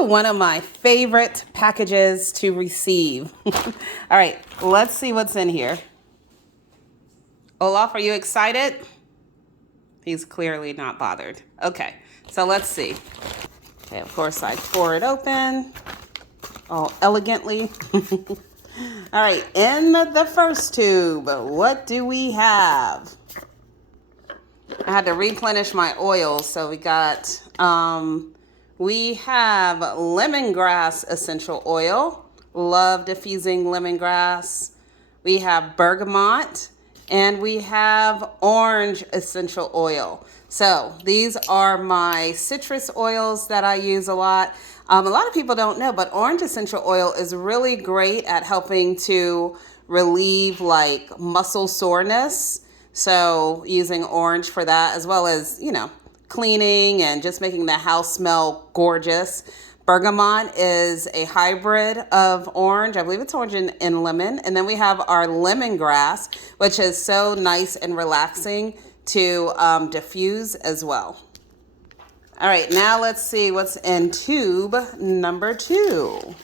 Woo, one of my favorite packages to receive. All right, let's see what's in here. Olaf, are you excited? He's clearly not bothered. Okay, so let's see. Okay, of course I tore it open all elegantly. All right, in the first tube, what do we have? I had to replenish my oils, so we have lemongrass essential oil. Love diffusing lemongrass. We have bergamot, and we have orange essential oil. So these are my citrus oils that I use a lot. A lot of people don't know, but orange essential oil is really great at helping to relieve like muscle soreness. So using orange for that, as well as, cleaning and just making the house smell gorgeous. Bergamot is a hybrid of orange. I believe it's orange and lemon. And then we have our lemongrass, which is so nice and relaxing to diffuse as well. All right, now let's see what's in tube number 2.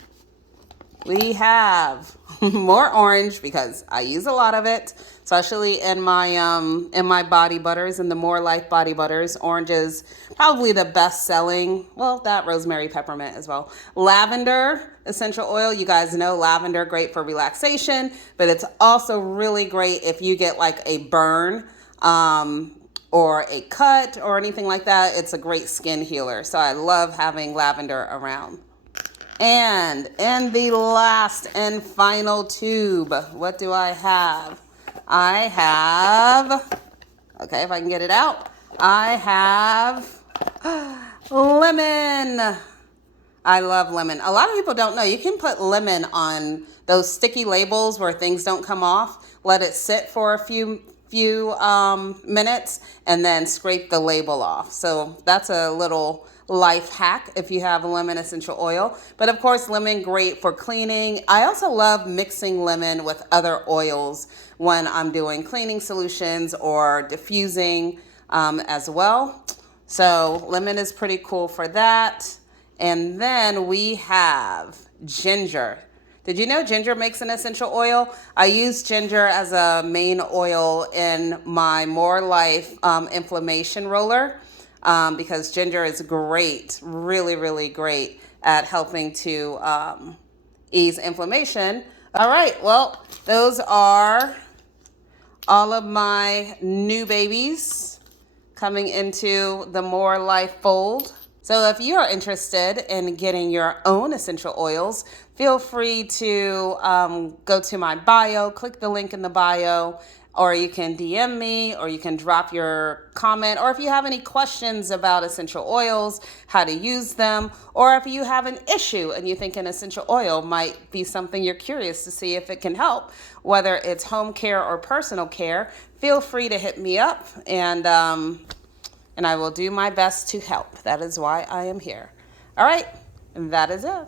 We have more orange because I use a lot of it, especially in my body butters, in the More Life body butters. Orange is probably the best selling. Well, that rosemary peppermint as well. Lavender essential oil. You guys know lavender, great for relaxation, but it's also really great if you get like a burn or a cut or anything like that. It's a great skin healer. So I love having lavender around. And in the last and final tube, what do I have? I have, okay, if I can get it out, I have lemon. I love lemon. A lot of people don't know you can put lemon on those sticky labels where things don't come off. Let it sit for a few minutes and then scrape the label off. So that's a little life hack if you have lemon essential oil. But of course, lemon great for cleaning. I also love mixing lemon with other oils when I'm doing cleaning solutions or diffusing as well. So lemon is pretty cool for that. And then we have ginger. Did you know ginger makes an essential oil? I use ginger as a main oil in my More Life inflammation roller because ginger is great, really, really great at helping to ease inflammation. All right, well, those are all of my new babies coming into the More Life fold. So if you are interested in getting your own essential oils, feel free to go to my bio, click the link in the bio, or you can DM me, or you can drop your comment, or if you have any questions about essential oils, how to use them, or if you have an issue and you think an essential oil might be something you're curious to see if it can help, whether it's home care or personal care, feel free to hit me up, and I will do my best to help. That is why I am here. All right, that is it.